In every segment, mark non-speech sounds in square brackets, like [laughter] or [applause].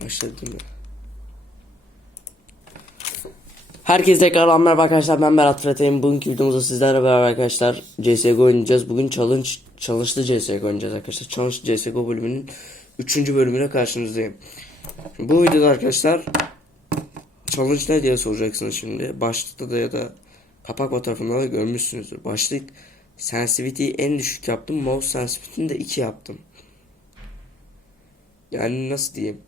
Başladı mi? Herkese tekrar merhaba arkadaşlar ben Berat Fırat'ayım. Bugünkü videomuzda sizlerle beraber arkadaşlar CSGO oynayacağız. Bugün challenge, challenge'lı CSGO oynayacağız arkadaşlar. Challenge CSGO bölümünün 3. bölümüyle karşınızdayım. Bu videoda arkadaşlar challenge ne diye soracaksınız şimdi. Başlıkta da ya da kapak fotoğrafında da görmüşsünüzdür. Başlık sensitivity'yi en düşük yaptım. Mouse sensitivity'ni de 2 yaptım. Yani nasıl diyeyim?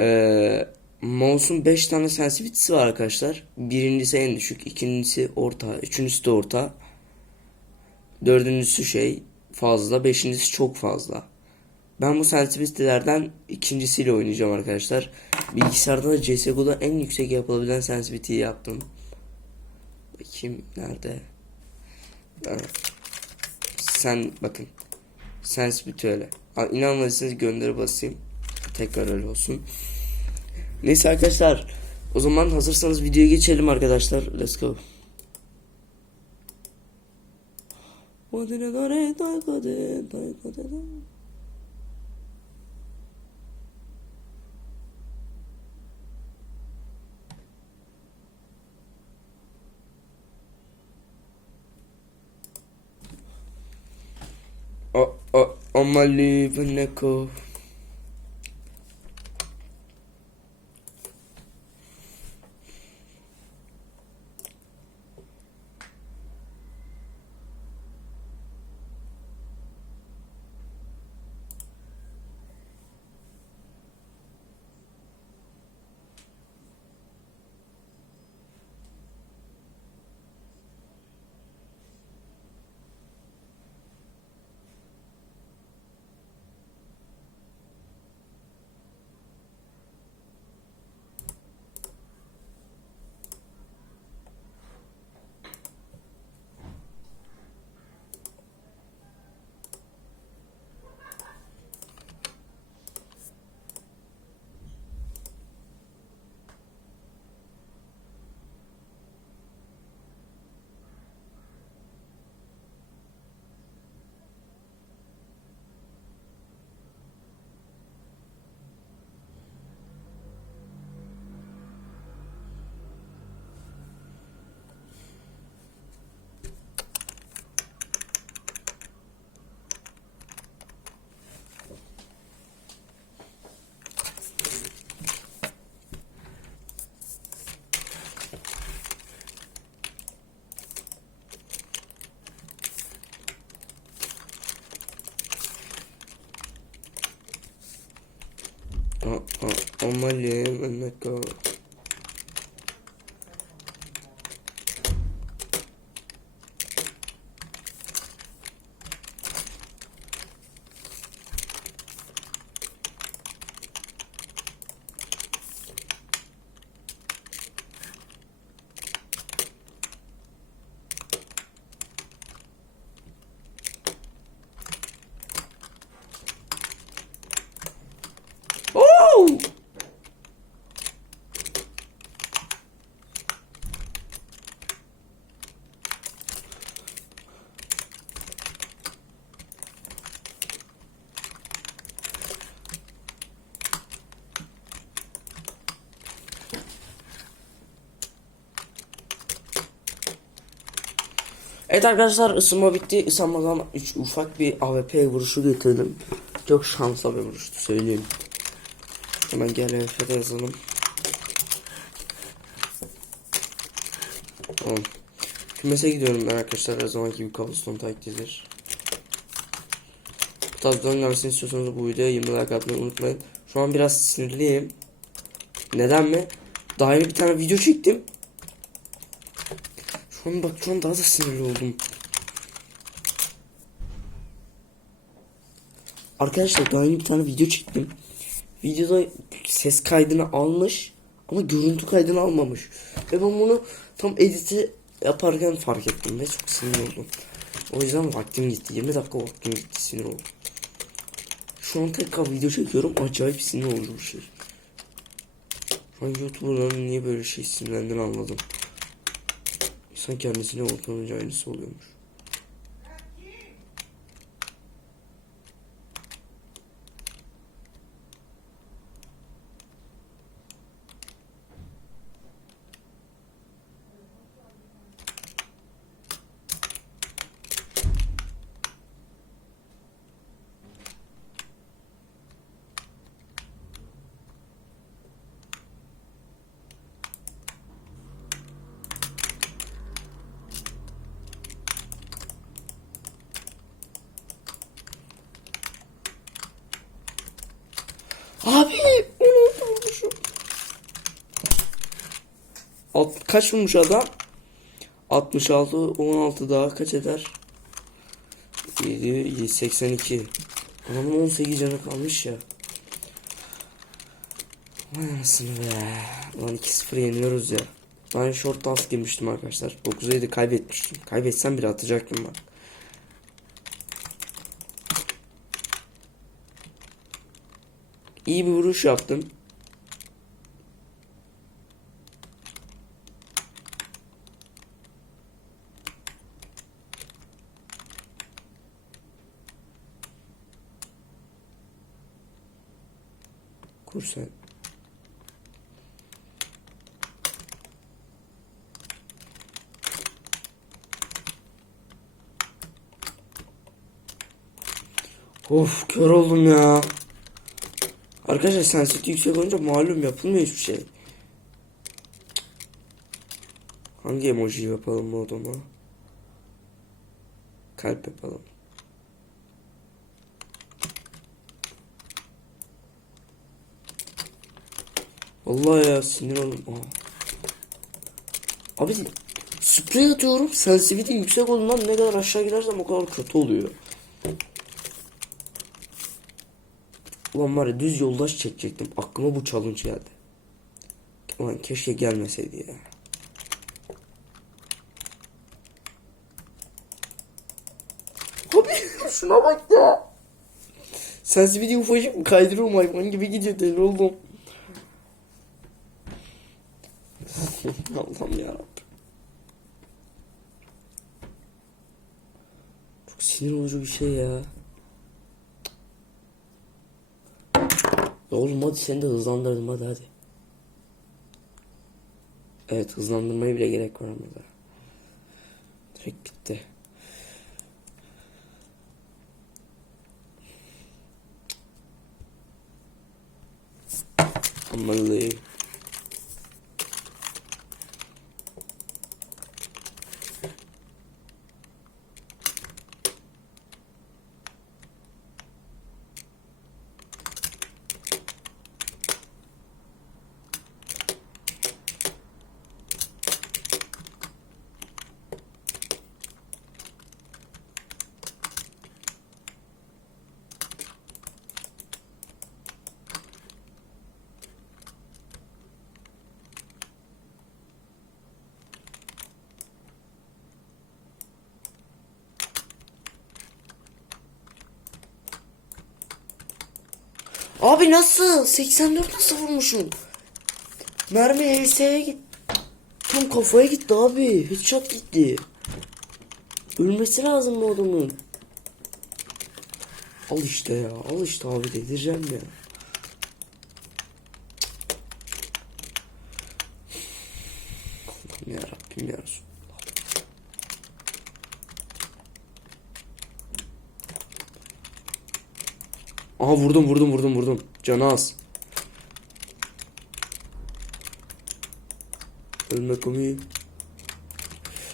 Ee, Mouse'un 5 tane sensitivity'si var arkadaşlar. Birincisi en düşük, ikincisi orta, üçüncüsü de orta. Dördüncüsü şey fazla, beşincisi çok fazla. Ben bu sensitivity'lerden ikincisiyle oynayacağım arkadaşlar. Bilgisayarda da CSGO'da en yüksek yapılabilen sensitivity'yi yaptım. Bakayım nerede? Sen bakın. Sensitivity öyle. Ha, İnanmadıysanız gönderi basayım. Tekrar öyle olsun. Neyse arkadaşlar. O zaman hazırsanız videoya geçelim arkadaşlar. Let's go. O, o, Omali Veneko. O, My name is Nicole. Evet arkadaşlar ısınma bitti. Isınmadan üç ufak bir AWP vuruşu getirdim. Çok şanslı bir vuruştu söyleyeyim. Hemen gel NF'de yazalım. Tamam. Kümese gidiyorum ben arkadaşlar. Her zamanki gibi cobblestone taktiğidir. Bu tarz videoların gelmesini istiyorsanız bu videoya 20 like atmayı unutmayın. Şu an biraz sinirliyim. Neden mi? Daha yeni bir tane video çektim. Şu an bak şu an daha da sinirli oldum. Arkadaşlar daha yeni bir tane video çektim. Videoda ses kaydını almış ama görüntü kaydını almamış. Ve ben bunu tam editi yaparken fark ettim ve çok sinir oldum. O yüzden vaktim gitti. 20 dakika vaktim gitti sinir oldum. Şu an tekrar video çekiyorum. Acayip sinir olucu bir şey. Şu an niye böyle şey sinirlendiğini anladım. İnsan kendisine ortanınca aynısı oluyormuş. Kaç vurmuş adam? 66 16 daha kaç eder? 7, 7 82. Adamın 18 canı kalmış ya. Vay anasını be. Lan 2-0 yeniyoruz ya. Ben short dance girmiştim arkadaşlar. 9'a 7 kaybetmiştim. Kaybetsem bile atacaktım ben. İyi bir vuruş yaptım. Kursen. Of kör oldum ya. Arkadaşlar sensitivite yüksek olunca malum yapılmıyor hiçbir şey. Hangi emoji yapalım bu odama? Kalp yapalım. Vallahi ya sinir oldum. Aa. Abi sprey atıyorum sensitivity yüksek olduğundan ne kadar aşağı gidersem o kadar kötü oluyor. Ulan var ya düz yoldaş çekecektim. Aklıma bu challenge geldi. Ulan keşke gelmeseydi ya. Abi [laughs] şuna bak ya. Sensitivity ufacık mı kaydırıyorum hayvan gibi gidiyor deli oldum. Allah'ım yarabbim. Çok sinir olucu bir şey ya. Ya Oğlum hadi seni de hızlandırdım hadi hadi. Evet hızlandırmaya bile gerek var burada. Direkt gitti. Aman Abi nasıl? 84 nasıl vurmuşum? Mermi HS'ye git. Tam kafaya gitti abi. Headshot gitti. Ölmesi lazım bu adamın. Al işte ya. Al işte abi delireceğim ya. Allah'ım yarabbim ya Aha vurdum vurdum vurdum vurdum. Canı az. Ölme komiği.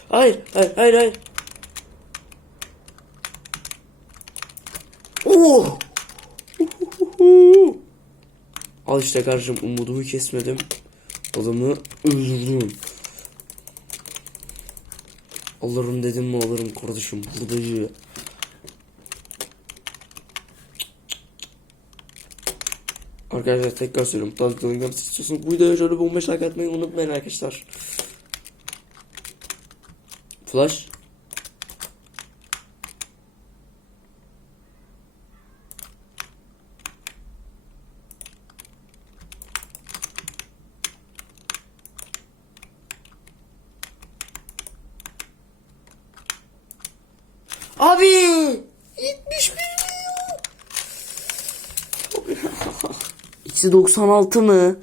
Hayır hayır hayır hayır. Oo! [laughs] Al işte kardeşim umudumu kesmedim. Adamı öldürdüm. Alırım dedim mi alırım kardeşim. Buradacı. Arkadaşlar tekrar söylüyorum. Tazgınlığı yapmak istiyorsanız bu videoya şöyle bir 15 like atmayı unutmayın arkadaşlar. Flash. Abi 71 Eksi 96 mı?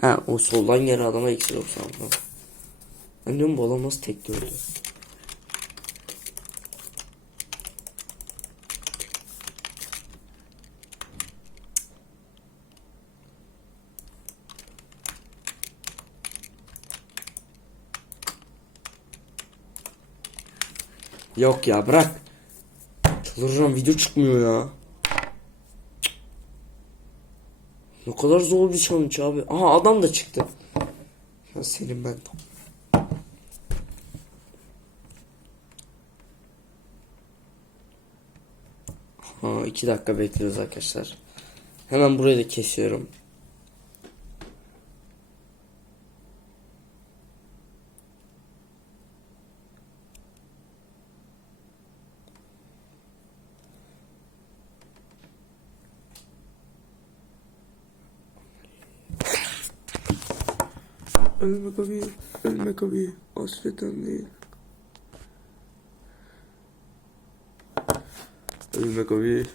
Ha o soldan gelen adama eksi 96. Ben diyorum bu adam nasıl tek gördü? Yok ya bırak. Çıldıracağım video çıkmıyor ya. Ne kadar zor bir challenge abi. Aha adam da çıktı. Ya senin ben. Ha iki dakika bekliyoruz arkadaşlar. Hemen burayı da kesiyorum. Ölmek abi, ölmek abi,